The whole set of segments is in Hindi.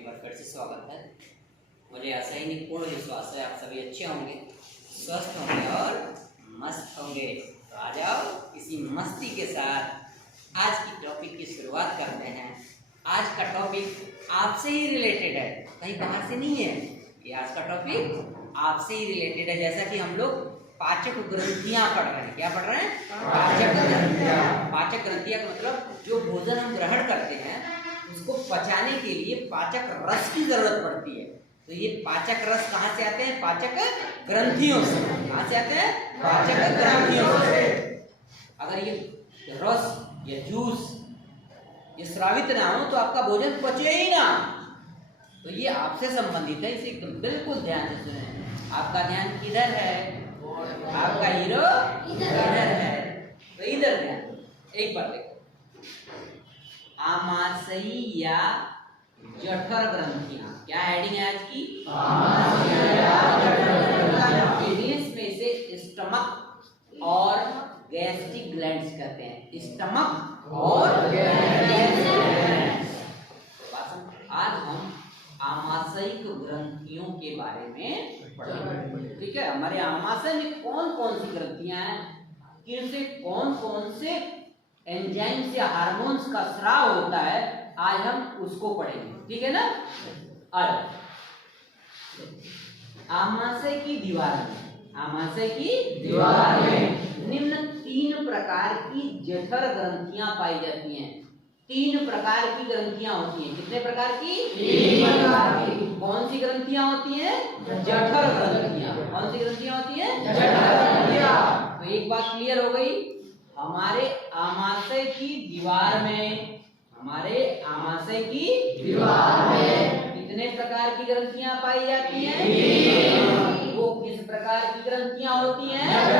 एक बार फिर से स्वागत है। मुझे ऐसा ही पूर्ण विश्वास है आप सभी अच्छे होंगे, स्वस्थ होंगे और मस्त होंगे। तो आ जाओ इसी मस्ती के साथ आज की टॉपिक की शुरुआत करते हैं। आज का टॉपिक आपसे ही रिलेटेड है, कहीं बाहर से नहीं है। ये आज का टॉपिक आपसे ही रिलेटेड है। जैसा कि हम लोग पाचक ग्रंथियां पढ़ रहे हैं। क्या पढ़ रहे हैं? पाचक ग्रंथियां। पाचक ग्रंथियां का मतलब जो भोजन हम ग्रहण करते हैं उसको पचाने के लिए पाचक रस की जरूरत पड़ती है। तो ये पाचक रस कहाँ से आते हैं? पाचक ग्रंथियों से। कहाँ से आते हैं? पाचक ग्रंथियों से। अगर ये रस या जूस ये स्रावित ना हो तो आपका भोजन पचे ही ना। तो ये आपसे संबंधित है, इसे बिल्कुल ध्यान से सुने। आपका ध्यान किधर है? आपका हीरो इधर है, तो इधर ध्यान। एक बार देखो, आमाशयी या जठर ग्रंथियां। क्या हेडिंग है आज की? इंग्लिश में इसे स्टमक और गैस्ट्रिक ग्लैंड्स कहते हैं। स्टमक और गैस्ट्रिक ग्लैंड्स। आज हम आमाशयिक ग्रंथियों के बारे में पढ़ेंगे। ठीक है, हमारे आमाशय में कौन कौन सी ग्रंथियां हैं, किनसे कौन कौन से एंजाइम्स या हार्मोन्स का स्राव होता है, आज हम उसको पढ़ेंगे। ठीक है ना? आमाशय की दीवार में, आमाशय की दीवार में निम्न 3 प्रकार की जठर ग्रंथियां पाई जाती हैं। 3 प्रकार की ग्रंथियां होती हैं। कितने प्रकार की? 3 प्रकार की। कौन सी ग्रंथियां होती हैं? जठर ग्रंथियां। कौन सी ग्रंथियां होती हैं? जठर ग्रंथियां। तो एक बात क्लियर हो गई, हमारे आमाशय की दीवार में, हमारे आमाशय की दीवार में कितने प्रकार की ग्रंथियां पाई जाती हैं? वो किस प्रकार की ग्रंथियां होती हैं? जठर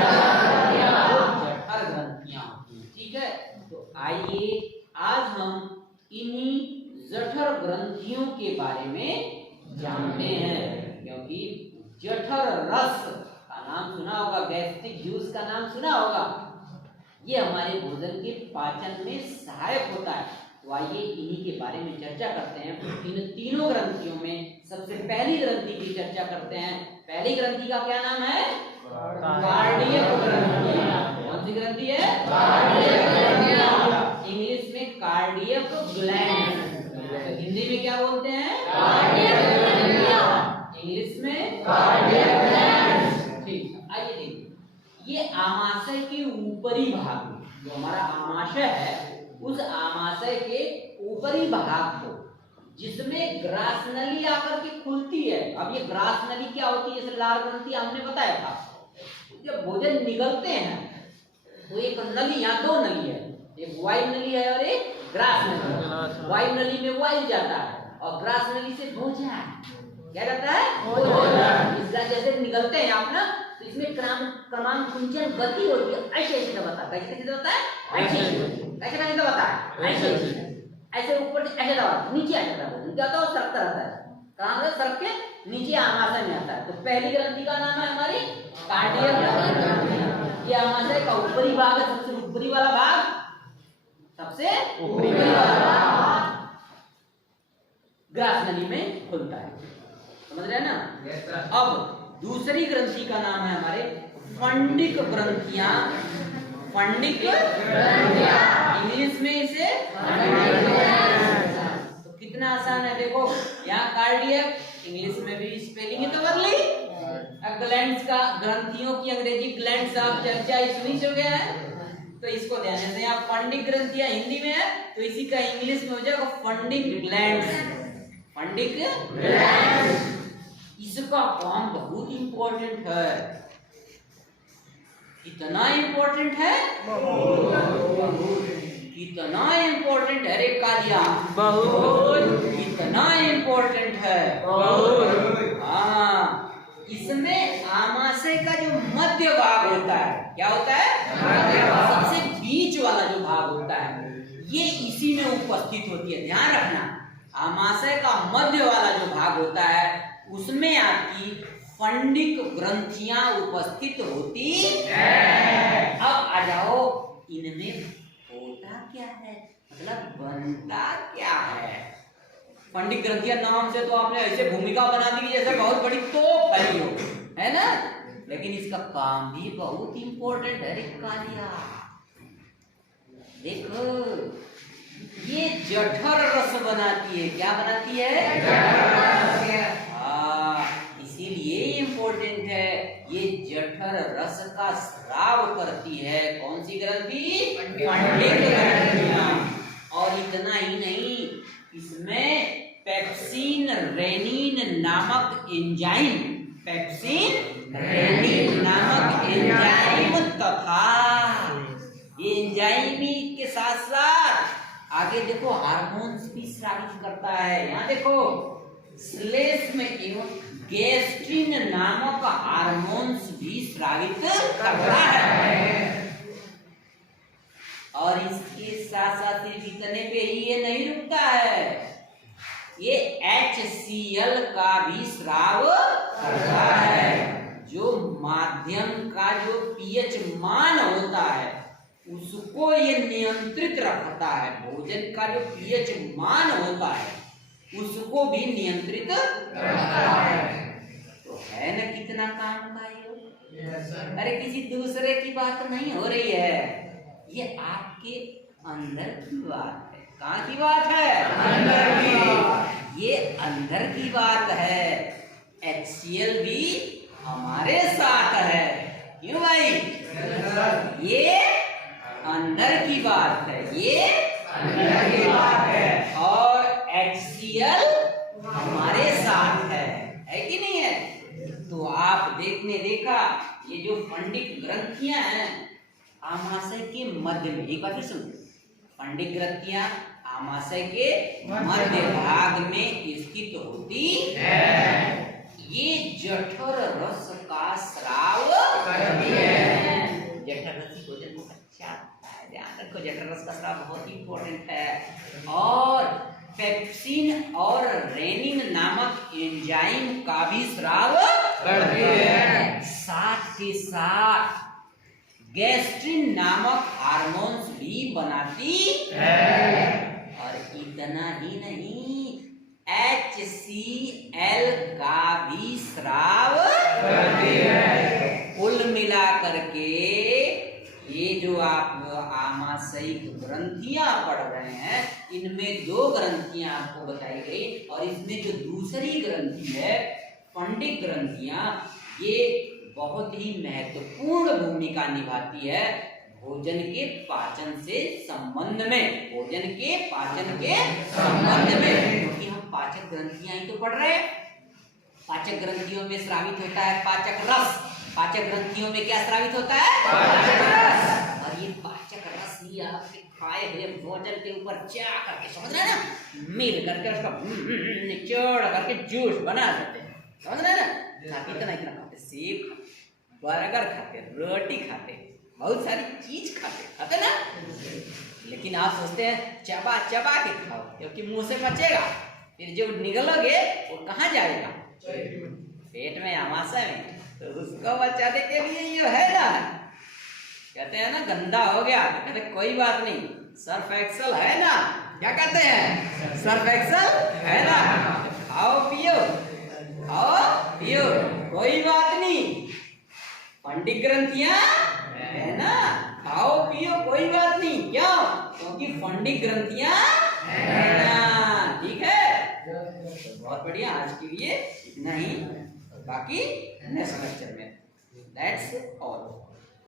ग्रंथियां होती हैं। ठीक है, तो आइए आज हम इन्हीं जठर ग्रंथियों के बारे में जानते हैं। क्योंकि जठर रस का नाम सुना होगा, गैस्ट्रिक जूस का नाम सुना होगा, ये हमारे भोजन के पाचन में सहायक होता है। तो आइए इन्हीं के बारे में चर्चा करते हैं। इन तीनों ग्रंथियों में सबसे पहली ग्रंथि की चर्चा करते हैं। पहली ग्रंथि का क्या नाम है? कार्डियक ग्रंथि। कौन सी ग्रंथि है? कार्डियक ग्रंथि। इंग्लिश में कार्डियक ग्लैंड, हिंदी में क्या बोलते हैं? कार्डियक ग्रंथियां। इंग्लिश में कार्डियक ग्लैंड। ठीक, आइए देखिए, ये आमाशय के ऊपरी भाग में, जो हमारा आमाशय है उस आमाशय के ऊपरी भाग को, जिसमें ग्रास नली आकर के खुलती है। अब ये ग्रास नली क्या होती है? जैसे लार ग्रंथि हमने बताया था, जब भोजन निगलते हैं तो एक नली, यहाँ 2 नली है, एक वायु नली है और एक ग्रास नली। वायु नली में वायु जाता है और ग्रास नली से भोजन क्या करता है? भोजन। इसका जैसे निगलते हैं आप ना, तो इसमें क्रमानुकुंचन गति होती है। ऐसे ऐसे दबाता है। कैसे कैसे दबाता है? ऐसे कैसे कैसे दबाता है? ऐसे ऐसे ऊपर से ऐसे दबाता, नीचे ऐसे दबाता, क्या होता है? सरकता रहता है। कहाँ से? सरक के नीचे आमाशय में आता है। तो पहली ग्रंथि का नाम है हमारी कार्डियक ग्रंथि। ये आमाशय का ऊपरी भाग है, सबसे ऊपरी वाला भाग, सबसे ऊपरी वाला भाग ग्रास नली में खुलता है। समझ रहे हैं ना? अब दूसरी ग्रंथि का नाम है हमारे फंडिक ग्रंथियां। फंडिक ग्रंथियां, इंग्लिश में इसे तो कितना आसान है देखो, यहाँ कार्डियक, इंग्लिश में भी स्पेलिंग ही तो कर ली। ग्लैंड्स का, ग्रंथियों की अंग्रेजी ग्लैंड्स आप चर्चा सुनी चुके हैं, तो इसको ध्यान से, यहाँ फंडिक ग्रंथियां हिंदी में है तो इसी का इंग्लिश में हो जाएगा फंडिक ग्लैंड्स। फंडिक ग्लैंड्स, इसका काम बहुत इंपॉर्टेंट है। कितना इंपॉर्टेंट है? कितना इंपॉर्टेंट है रे कालिया? बहुत। कितना इंपॉर्टेंट है? बहुत। हाँ, इसमें आमाशय का जो मध्य भाग होता है, क्या होता है? सबसे बीच वाला जो भाग होता है, ये इसी में उपस्थित होती है। ध्यान रखना, आमाशय का मध्य वाला जो भाग होता है उसमें आपकी फंडिक ग्रंथियां उपस्थित होती है। अब आ जाओ, इनमें होता क्या है, मतलब बनता क्या है? फंडिक ग्रंथियां नाम से तो आपने ऐसे भूमिका बना दी कि जैसे बहुत बड़ी तोप है यो, है ना, लेकिन इसका काम भी बहुत इंपॉर्टेंट है। कालिया देखो, ये जठर रस बनाती है। क्या बनाती है? हाँ, इसीलिए इम्पोर्टेंट है। ये जठर रस का स्राव करती है कौन सी ग्रंथि? फंडिक ग्रंथियां। और इतना ही नहीं, इसमें पेप्सिन रेनिन नामक एंजाइम, पेप्सिन रेनिन नामक एंजाइम तथा एंजाइम के साथ साथ आगे देखो हार्मोन्स भी स्रावित करता है। यहाँ देखो श्लेष्म में एवं गैस्ट्रिन नामक हार्मोन्स भी स्रावित करता है। और इसके साथ साथ इतने पे ही ये नहीं रुकता है, ये HCl का भी स्राव करता है। जो माध्यम का जो pH मान होता है उसको ये नियंत्रित रखता है। भोजन का जो pH मान होता है उसको भी नियंत्रित रखता है। तो है ना कितना काम का ये। अरे किसी दूसरे की बात नहीं हो रही है, ये आपके अंदर की बात है। कहाँ की बात है? अंदर की। ये अंदर की बात है। HCl भी हमारे साथ है। क्यों भाई? ये अंदर की बात है, ये अंदर की बात है। और HCl हमारे साथ है कि नहीं है? तो आप देखा ये जो फंडिक ग्रंथियां हैं आमाशय के मध्य में, एक बार फिर सुनो, फंडिक ग्रंथियां आमाशय के मध्य भाग में स्थित होती है। ये जठर रस का स्राव करती है। जठर रस भोजन को अच्छा है, ध्यान रखो, जठर रस का स्राव बहुत इंपॉर्टेंट है। और पेप्सिन और रेनिन नामक एंजाइम का भी स्राव करती है। साथ के साथ गैस्ट्रिन नामक हार्मोन्स भी बनाती है। और इतना ही नहीं, HCl का भी स्राव करती है। कुल मिला करके ये जो आप आमाशयिक ग्रंथियां पढ़ रहे हैं, इनमें 2 ग्रंथियां आपको बताई गई, और इसमें जो दूसरी ग्रंथि है फंडिक ग्रंथियां, ये बहुत ही महत्वपूर्ण भूमिका निभाती है भोजन के पाचन से संबंध में, भोजन के पाचन के संबंध में। क्योंकि हम पाचक ग्रंथियां ही तो पढ़ रहे हैं। पाचक ग्रंथियों में स्रावित होता है पाचक रस। पाचक ग्रंथियों में क्या स्रावित होता है? पाचक रस। और ये पाचक रस ही आपके खाए हुए भोजन के ऊपर जा करके, समझ रहे हैं ना, मिल करके उसका निचोड़ करके जूस बना देते हैं। समझ रहे हैं ना? आप इतना खाते, सेब खाते, बर्गर खाते, रोटी खाते, बहुत सारी चीज खाते ना। लेकिन आप सोचते हैं चबा चबा के खाओ क्योंकि मुंह से बचेगा, फिर जो निगलोगे वो कहाँ जाएगा? पेट में, आमाशय में। तो उसको बचाने के लिए ये है ना, कहते हैं ना गंदा हो गया, कहते कोई बात नहीं, सर्फ एक्सल है ना। क्या कहते हैं? सर्फ एक्सल है ना, खाओ पियो, खाओ पियो, कोई बात नहीं। फंडिक ग्रंथियां है ना, खाओ पियो, कोई बात नहीं। क्यों? क्योंकि फंडिक ग्रंथियां है ना। ठीक है, तो बहुत बढ़िया। आज के लिए इतना ही, बाकी नेक्स्ट लेक्चर में। That's all.